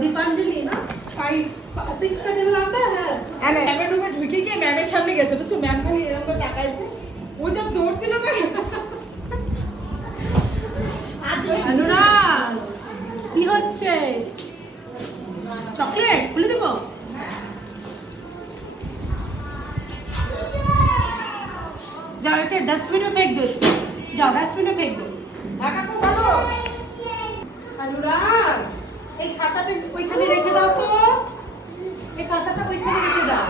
दीपांजलि ना 6:30 में आता है। ম্যামের রুমে ঢুকে গিয়ে ম্যামের সামনে গেছে বুঝছো, ম্যাম খালি এরকম করে তাকাইছে, ও যা দৌড় দিল না। অনুরাগ কি হচ্ছে? চকলেট খুলে দেব? जाओ এটা डस्टबिन में फेंक दो इसको, जाओ डस्टबिन में फेंक दो। ঢাকা তো ভালো। অনুরাগ এই খাতাটা ওইখানে রেখে দাও তো, এই খাতাটা ওইখানে রেখে দাও,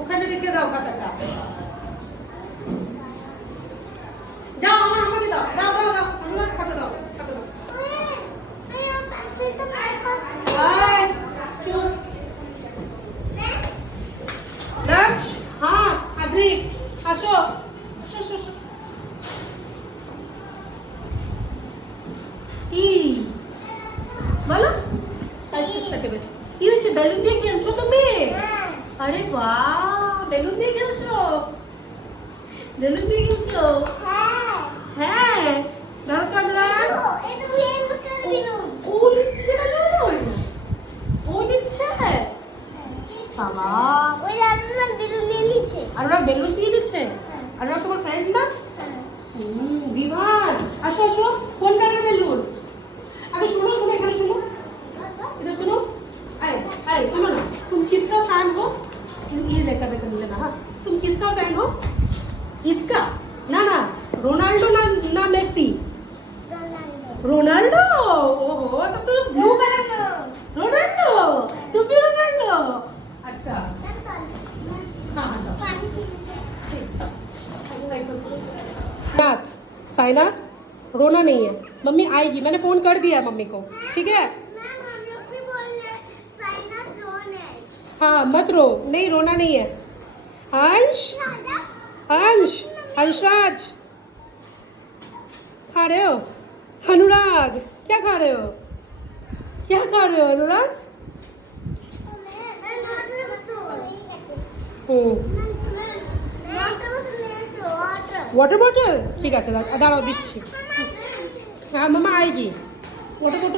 ওখানে রেখে দাও খাতাটা। যাও আমাকে দাও, দাও দাও দাও অনুরাগ খাতা দাও, খাতা দাও। আয় চল লক্ষ। हाँ আদ্রিক আসো আসো আসো আসো। কি বলো? 5-6 বেটা কি হচ্ছে? বেলুন দিয়ে খেলছো তুমি? আরে বাহ, বেলুন দিয়ে খেলছো? বেলুন দিয়ে খেলছো? হ্যাঁ ধরো তো অনুরাগ। ও নিচ্ছে বেলুন, ও নিচ্ছে বাবা। অনুরাগ বেলুন দিয়ে দিচ্ছে। অনুরাগ তোমার ফ্রেন্ড না? विभान আসো আসো। কোন কালার বেলুন? আচ্ছা सुनो सुनो এখানে सुनो, इधर सुनो। आए आए सुनो ना, तुम किसका फैन हो? ये देखकर देखकर लेना। हाँ तुम किसका फैन हो? इसका ना ना, रोनाल्डो ना ना मेसी? रोनाल्डो। ओहो तो तू ब्लू कलर रोनाल्डो, तू भी रोनाल्डो। अच्छा हाँ हाँ जाओ। साइनाथ साइनाथ रोना नहीं है, मम्मी आएगी, मैंने फोन कर दिया है मम्मी को, ठीक है? हाँ मत रो, नहीं रोना नहीं है। अंश अंश अंशराज खा रहे हो? अनुराग क्या खा रहे हो? क्या खा रहे हो अनुराग? वाटर बॉटल ठीक है, दाঁড়াও দিচ্ছি। हाँ मम्मा आएगी वाटर बॉटल।